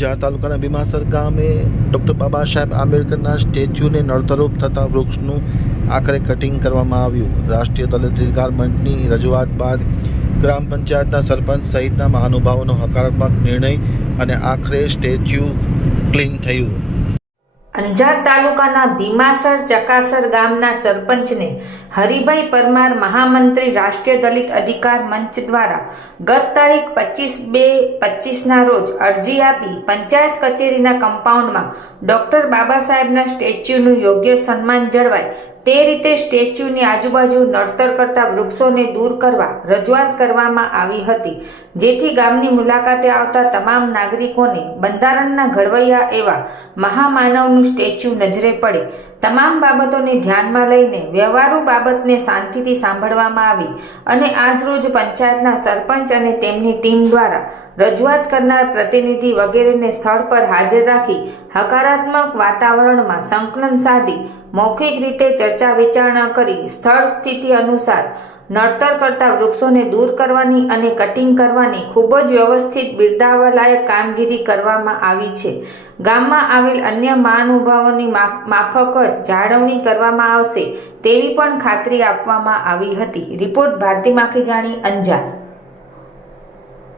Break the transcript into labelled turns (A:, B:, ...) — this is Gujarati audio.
A: અંજાર તાલુકાના ભીમાસર ગામે ડૉક્ટર બાબા સાહેબ આંબેડકરના સ્ટેચ્યુને નડતરૂપ થતા વૃક્ષનું આખરે કટિંગ કરવામાં આવ્યું. રાષ્ટ્રીય દલિત અધિકાર મંચની રજૂઆત બાદ ગ્રામ પંચાયતના સરપંચ સહિતના મહાનુભાવોનો હકારાત્મક નિર્ણય અને આખરે સ્ટેચ્યુ ક્લીન થયું.
B: અંજાર તાલુકાના ભીમાસર ચકાસર ગામના સરપંચને હરિભાઈ પરમાર મહામંત્રી રાષ્ટ્રીય દલિત અધિકાર મંચ દ્વારા ગત તારીખ પચીસ બે પચીસના રોજ અરજી આપી પંચાયત કચેરીના કમ્પાઉન્ડમાં ડૉક્ટર બાબા સાહેબના સ્ટેચ્યુનું યોગ્ય સન્માન જળવાય તે રીતે સ્ટેચ્યુની આજુબાજુ નડતર કરતા વૃક્ષોને દૂર કરવા રજૂઆત કરવામાં આવી હતી. જેથી ગામની મુલાકાતે આવતા તમામ નાગરિકોને બંધારણના ઘડવૈયા એવા મહામાનવનું સ્ટેચ્યુ નજરે પડે. તમામ બાબતોને ધ્યાનમાં લઈને વ્યવહારુ બાબતને શાંતિથી સાંભળવામાં આવી અને આજરોજ પંચાયતના સરપંચ અને તેમની ટીમ દ્વારા રજૂઆત કરનાર પ્રતિનિધિ વગેરેને સ્થળ પર હાજર રાખી હકારાત્મક વાતાવરણમાં સંકલન સાધી મૌખિક રીતે ચર્ચા વિચારણા કરી સ્થળ સ્થિતિ અનુસાર નડતર કરતા વૃક્ષોને દૂર કરવાની અને કટિંગ કરવાની ખૂબ જ વ્યવસ્થિત બિરદાવવાલાયક કામગીરી કરવામાં આવી છે. ગામમાં આવેલ અન્ય મહાનુભાવોની માફક જ જાળવણી કરવામાં આવશે તેવી પણ ખાતરી આપવામાં આવી હતી. રિપોર્ટ ભારતી માખીજાણી અંજાર.